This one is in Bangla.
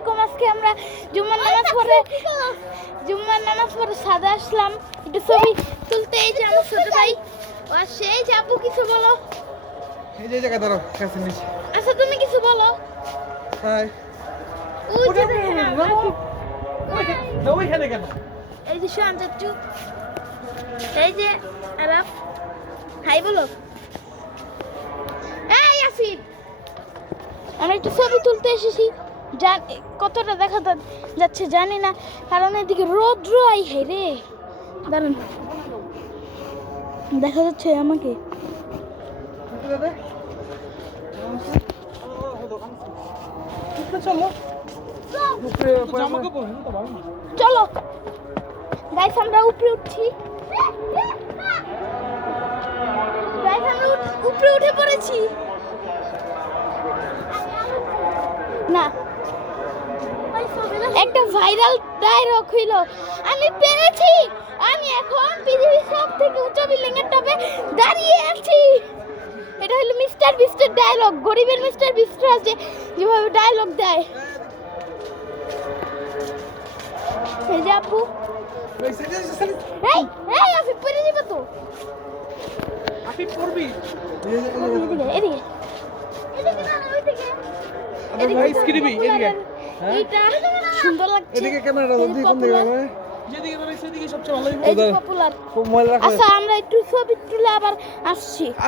আলাইকুম। আজকে আমরা জুম্মার নামাজ পড়ে সাদা আসলাম একটু ছবি তুলতে। এই যে আমার ছোট ভাই ও আসছে। এই যে আপু কিছু বলো। এই যে জায়গা ধরো কাছে নিচে। আচ্ছা তুমি কিছু বলো। হাই ওই যে দেখেন ওইখানে কেন? এই যে শোন চাচু, এই যে আরাফ, হাই বলো। এই আসিফ, আমরা একটু ছবি তুলতে এসেছি। কতটা দেখা যাচ্ছে জানি না, কারণ এদিকে রৌদ্র আই হে রে। দাঁড়ান, দেখা যাচ্ছে আমাকে? চলো চলো গাইস, আমরা উপরে উঠছি। গাইস, আমরা উপরে উঠে পড়েছি। না, একটা ভাইরাল ডায়লগ হইল, আমি পেরেছি, আমি এখন পৃথিবীর সব থেকে উঁচু বিল্ডিং এর টপে দাঁড়িয়ে আছি। এটা হলো মিস্টার বিস্টের ডায়লগ। গরিবের মিস্টার বিস্ট আছে যেভাবে ডায়লগ দেয়। এই যে আপু, এই এই আফিফ পড়ে যাবে তো। আফিফ করবি? এদিকে এদিকে এদিকে না, ওইদিকে ভাই স্ক্রিবি এদিকে। এইটা সুন্দর লাগছে। এদিকে ক্যামেরাটা দিই, কোন দিকে হবে? যেদিকে ধরে সেদিকে সবচেয়ে ভালো হবে। এই যে পপুলার। খুব মজা লাগবে। আচ্ছা, আমরা একটু ছবি তুলে আবার আসছি। আফিফ